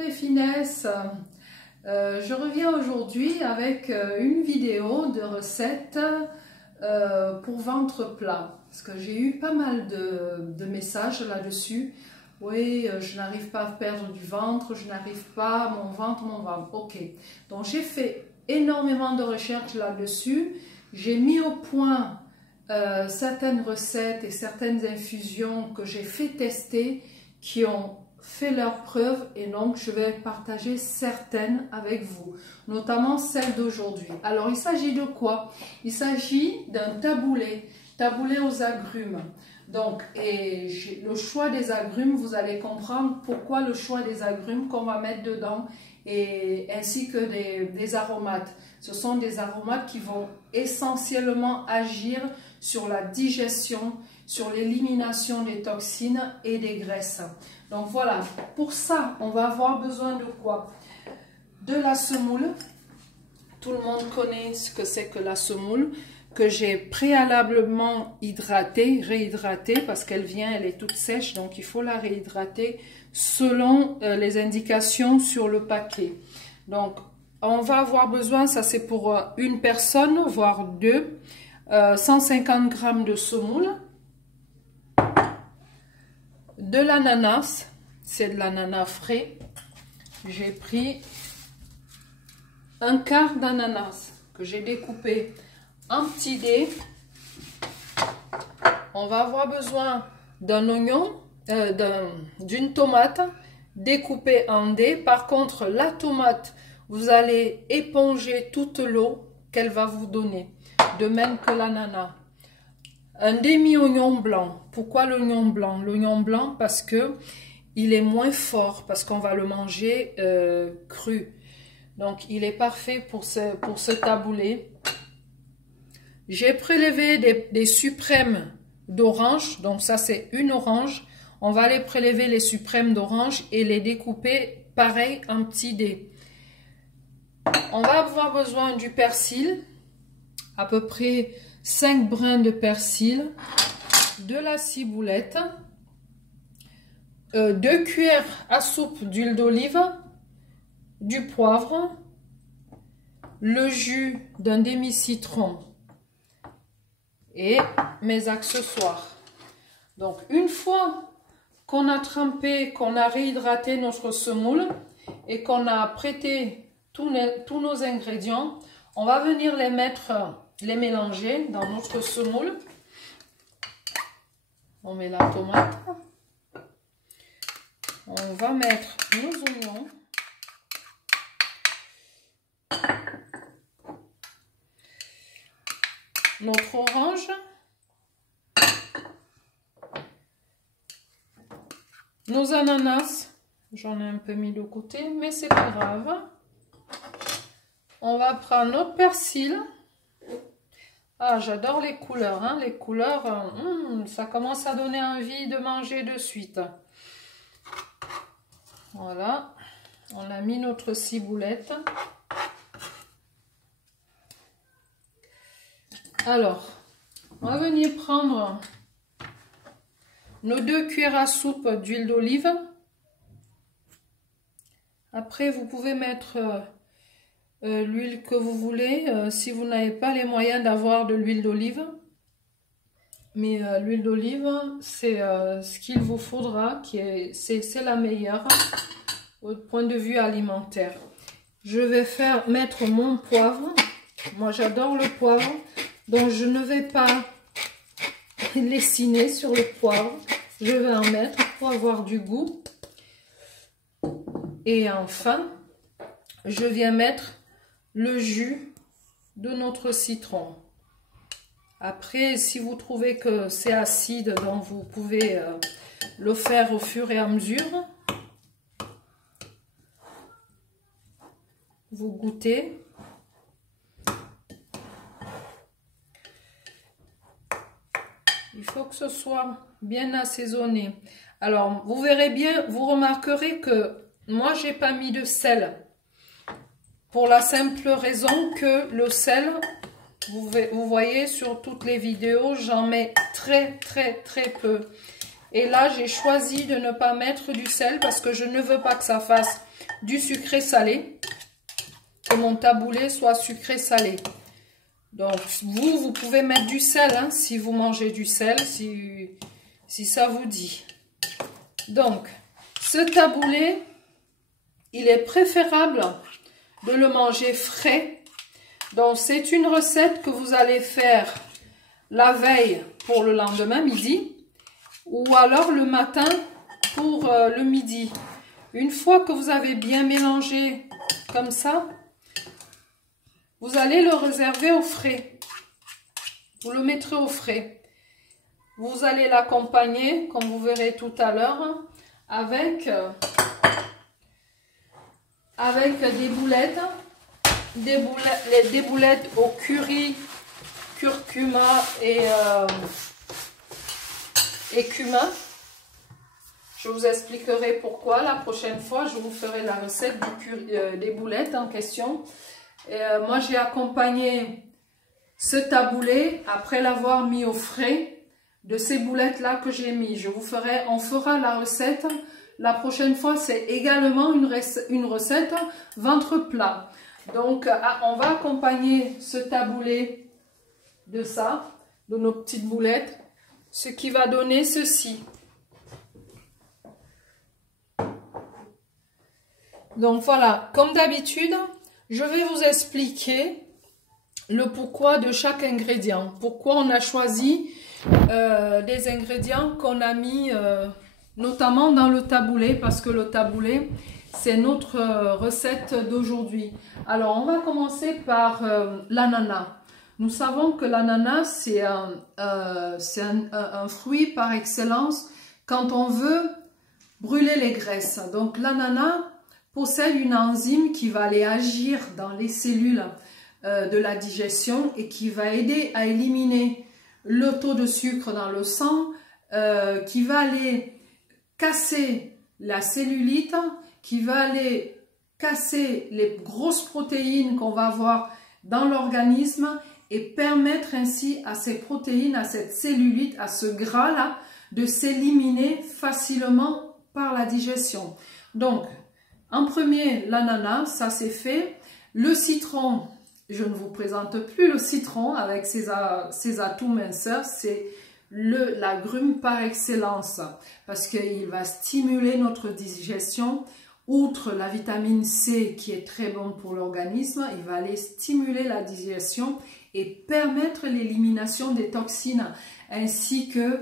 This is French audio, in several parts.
Les finesses, je reviens aujourd'hui avec une vidéo de recettes pour ventre plat, parce que j'ai eu pas mal de messages là-dessus. Oui, je n'arrive pas à perdre du ventre, je n'arrive pas, mon ventre. Ok, donc j'ai fait énormément de recherches là-dessus. J'ai mis au point certaines recettes et certaines infusions que j'ai fait tester qui ont fait leurs preuves, et donc je vais partager certaines avec vous, notamment celle d'aujourd'hui. Alors il s'agit de quoi? Il s'agit d'un taboulé aux agrumes. Donc, et le choix des agrumes, vous allez comprendre pourquoi le choix des agrumes qu'on va mettre dedans, et ainsi que des aromates. Ce sont des aromates qui vont essentiellement agir sur la digestion, sur l'élimination des toxines et des graisses. Donc voilà, pour ça, on va avoir besoin de quoi? De la semoule. Tout le monde connaît ce que c'est que la semoule, que j'ai préalablement réhydratée, parce qu'elle elle est toute sèche, donc il faut la réhydrater selon les indications sur le paquet. Donc on va avoir besoin, ça c'est pour une personne, voire deux, 150 g de semoule, de l'ananas, c'est de l'ananas frais. J'ai pris un quart d'ananas que j'ai découpé en petits dés. On va avoir besoin d'un oignon, d'une tomate découpée en dés. Par contre, la tomate, vous allez éponger toute l'eau qu'elle va vous donner, de même que l'ananas. Un demi-oignon blanc. Pourquoi l'oignon blanc? L'oignon blanc parce que il est moins fort, parce qu'on va le manger cru. Donc il est parfait pour ce taboulé. J'ai prélevé des suprêmes d'orange. Donc ça c'est une orange. On va les prélever, les suprêmes d'orange, et les découper pareil en petits dés. On va avoir besoin du persil, à peu près 5 brins de persil, de la ciboulette, 2 cuillères à soupe d'huile d'olive, du poivre, le jus d'un demi-citron et mes accessoires. Donc une fois qu'on a trempé, qu'on a réhydraté notre semoule et qu'on a prêté tous nos ingrédients, on va venir les mélanger dans notre semoule. On met la tomate. On va mettre nos oignons. Notre orange. Nos ananas. J'en ai un peu mis de côté, mais c'est pas grave. On va prendre notre persil. Ah, j'adore les couleurs, hein. Les couleurs, ça commence à donner envie de manger de suite. Voilà, on a mis notre ciboulette. Alors, on va venir prendre nos 2 cuillères à soupe d'huile d'olive. Après, vous pouvez mettre l'huile que vous voulez, si vous n'avez pas les moyens d'avoir de l'huile d'olive. Mais l'huile d'olive, c'est ce qu'il vous faudra, c'est la meilleure au point de vue alimentaire. Je vais mettre mon poivre. Moi, j'adore le poivre, donc je ne vais pas lessiner sur le poivre. Je vais en mettre pour avoir du goût. Et enfin, je viens mettre le jus de notre citron. Après, si vous trouvez que c'est acide, donc vous pouvez le faire au fur et à mesure. Vous goûtez. Il faut que ce soit bien assaisonné. Alors, vous verrez bien, vous remarquerez que moi, j'ai pas mis de sel. Pour la simple raison que le sel, vous voyez sur toutes les vidéos, j'en mets très peu. Et là, j'ai choisi de ne pas mettre du sel parce que je ne veux pas que ça fasse du sucré salé. Que mon taboulé soit sucré salé. Donc, vous pouvez mettre du sel, hein, si vous mangez du sel, si ça vous dit. Donc, ce taboulé, il est préférable de le manger frais. Donc, c'est une recette que vous allez faire la veille pour le lendemain midi ou alors le matin pour le midi. Une fois que vous avez bien mélangé comme ça, vous allez le réserver au frais. Vous le mettrez au frais. Vous allez l'accompagner, comme vous verrez tout à l'heure, avec des boulettes. Des boulettes au curry, curcuma et cumin. Je vous expliquerai pourquoi la prochaine fois. Je vous ferai la recette des boulettes en question. Et, moi, j'ai accompagné ce taboulé après l'avoir mis au frais de ces boulettes là que j'ai mis. On fera la recette la prochaine fois. C'est également une recette ventre plat. Donc, on va accompagner ce taboulé de ça, de nos petites boulettes, ce qui va donner ceci. Donc voilà, comme d'habitude, je vais vous expliquer le pourquoi de chaque ingrédient. Pourquoi on a choisi des ingrédients qu'on a mis notamment dans le taboulé, parce que le taboulé, c'est notre recette d'aujourd'hui. Alors, on va commencer par l'ananas. Nous savons que l'ananas, c'est un fruit par excellence quand on veut brûler les graisses. Donc, l'ananas possède une enzyme qui va aller agir dans les cellules de la digestion et qui va aider à éliminer le taux de sucre dans le sang, qui va aller casser la cellulite, qui va aller casser les grosses protéines qu'on va avoir dans l'organisme et permettre ainsi à ces protéines, à cette cellulite, à ce gras-là, de s'éliminer facilement par la digestion. Donc, en premier, l'ananas, ça c'est fait. Le citron, je ne vous présente plus le citron avec ses atouts minceurs, c'est l'agrume par excellence parce qu'il va stimuler notre digestion. Outre la vitamine C qui est très bonne pour l'organisme, il va aller stimuler la digestion et permettre l'élimination des toxines ainsi que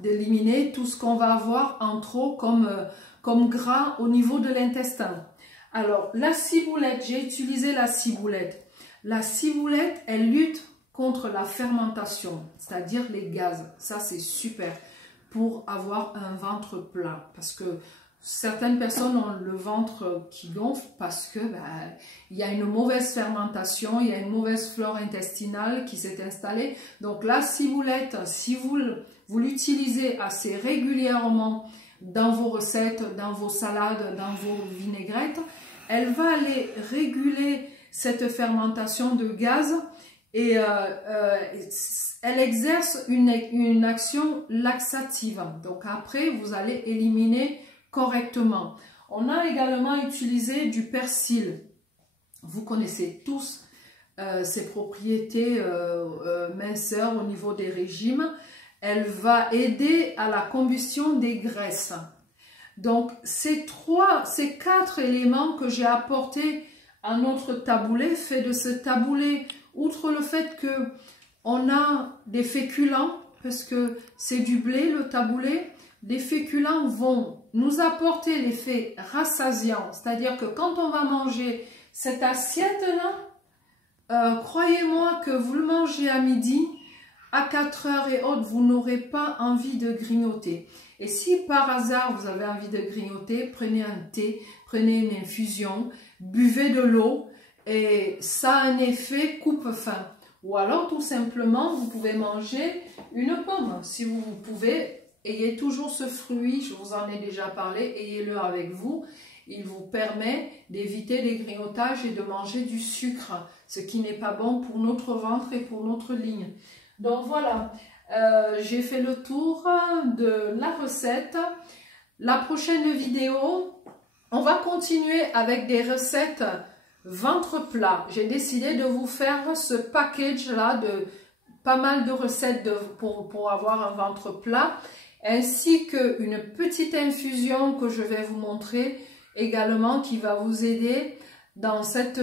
d'éliminer tout ce qu'on va avoir en trop comme gras au niveau de l'intestin. Alors, la ciboulette, j'ai utilisé la ciboulette. La ciboulette, elle lutte contre la fermentation, c'est-à-dire les gaz. Ça, c'est super pour avoir un ventre plat. Parce que certaines personnes ont le ventre qui gonfle parce que il y a une mauvaise fermentation, il y a une mauvaise flore intestinale qui s'est installée. Donc, la ciboulette, si vous l'utilisez assez régulièrement dans vos recettes, dans vos salades, dans vos vinaigrettes, elle va aller réguler cette fermentation de gaz et elle exerce une action laxative. Donc après, vous allez éliminer correctement. On a également utilisé du persil. Vous connaissez tous ses propriétés minceurs au niveau des régimes. Elle va aider à la combustion des graisses. Donc, ces 4 éléments que j'ai apportés à notre taboulé fait de ce taboulé, outre le fait que on a des féculents, parce que c'est du blé le taboulé, des féculents vont nous apporter l'effet rassasiant, c'est-à-dire que quand on va manger cette assiette-là, croyez-moi que vous le mangez à midi, à 4 heures et autres, vous n'aurez pas envie de grignoter. Et si par hasard vous avez envie de grignoter, prenez un thé, prenez une infusion, buvez de l'eau et ça a un effet coupe-faim. Ou alors tout simplement, vous pouvez manger une pomme. Si vous pouvez, ayez toujours ce fruit, je vous en ai déjà parlé, ayez-le avec vous. Il vous permet d'éviter les grignotages et de manger du sucre, ce qui n'est pas bon pour notre ventre et pour notre ligne. Donc voilà, j'ai fait le tour de la recette. La prochaine vidéo, On va continuer avec des recettes ventre plat. J'ai décidé de vous faire ce package là de pas mal de recettes pour avoir un ventre plat, ainsi qu'une petite infusion que je vais vous montrer également qui va vous aider dans cette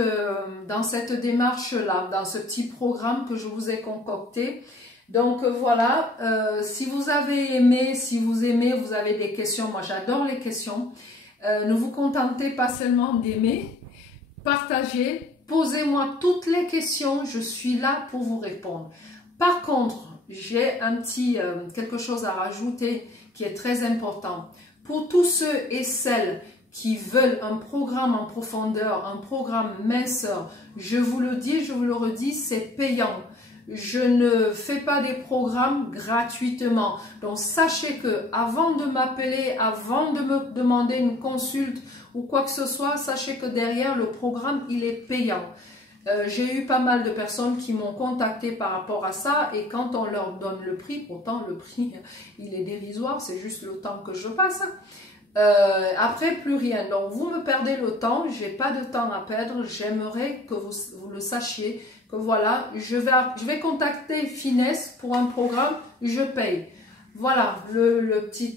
démarche là, dans ce petit programme que je vous ai concocté. Donc voilà, si vous avez aimé, si vous aimez, vous avez des questions, moi j'adore les questions. Ne vous contentez pas seulement d'aimer, partagez, posez-moi toutes les questions, je suis là pour vous répondre. Par contre, j'ai un petit quelque chose à rajouter qui est très important. Pour tous ceux et celles qui veulent un programme en profondeur, un programme minceur, je vous le dis, je vous le redis, c'est payant. Je ne fais pas des programmes gratuitement. Donc sachez que avant de m'appeler, avant de me demander une consulte ou quoi que ce soit, sachez que derrière le programme, il est payant. J'ai eu pas mal de personnes qui m'ont contacté par rapport à ça et quand on leur donne le prix, pourtant le prix il est dérisoire, c'est juste le temps que je passe. Après plus rien, donc vous me perdez le temps, j'ai pas de temps à perdre, j'aimerais que vous le sachiez, que voilà, je vais contacter Finesse pour un programme, je paye. Voilà le petit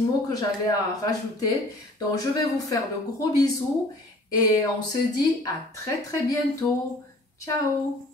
mot que j'avais à rajouter. Donc je vais vous faire de gros bisous et on se dit à très bientôt. Ciao!